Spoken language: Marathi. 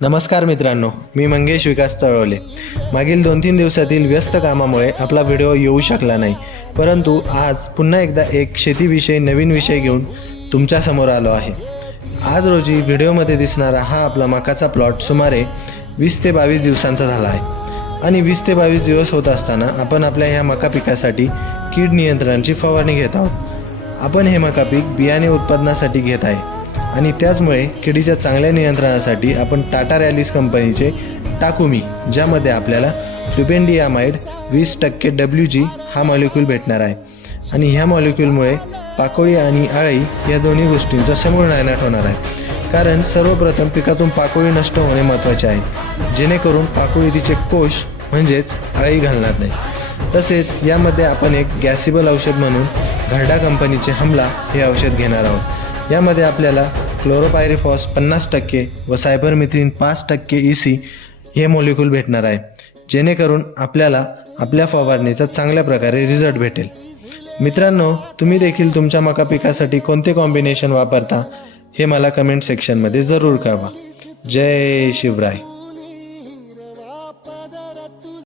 नमस्कार मित्रांनो, मी मंगेश विकास तळवले. मागील 2-3 दिवसातील व्यस्त कामामुळे आपला व्हिडिओ येऊ शकला नाही, परंतु आज पुन्हा एकदा एक शेतीविषयी नवीन विषय घेऊन तुमच्यासमोर आलो आहे. आज रोजी व्हिडिओमध्ये दिसणारा हा आपला मकाचा प्लॉट सुमारे 20 ते 22 दिवसांचा झाला आहे आणि 20 ते 22 दिवस होत असताना आपण आपल्या ह्या मका पिकासाठी कीड नियंत्रणाची फवारणी घेत आहोत. आपण हे मका पीक बियाणे उत्पादनासाठी घेत आहे आणि त्याचमुळे किडीच्या चांगल्या नियंत्रणासाठी आपण टाटा रॅलीस कंपनीचे टाकुमी, ज्यामध्ये आपल्याला फ्लुबेंडियामाइड 20% WG हा मॉलिक्यूल भेटणार आहे आणि ह्या मॉलिक्यूलमुळे पाकोळी आणि अळी या दोन्ही गोष्टींचा समूळ नायनाट होणार आहे. कारण सर्वप्रथम पिकातून पाकोळी नष्ट होणे महत्त्वाचे आहे, जेणेकरून पाकोळी तिचे कोश म्हणजेच अळी घालणार नाही. तसेच यामध्ये आपण एक गॅसिबल औषध म्हणून घरडा कंपनीचे हमला हे औषध घेणार आहोत. यामध्ये आपल्याला क्लोरोपायरिफॉस 50% व सायपरमिथ्रिन 5% EC हे मॉलिक्यूल भेटणार आहे, जेणेकरून आपल्याला आपल्या फवारणीचा चांगल्या प्रकारे रिझल्ट भेटेल. मित्रांनो, तुम्ही देखील तुमच्या मका पिकासाठी कोणते कॉम्बिनेशन वापरता हे मला कमेंट सेक्शनमध्ये जरूर कळवा. जय शिवराय.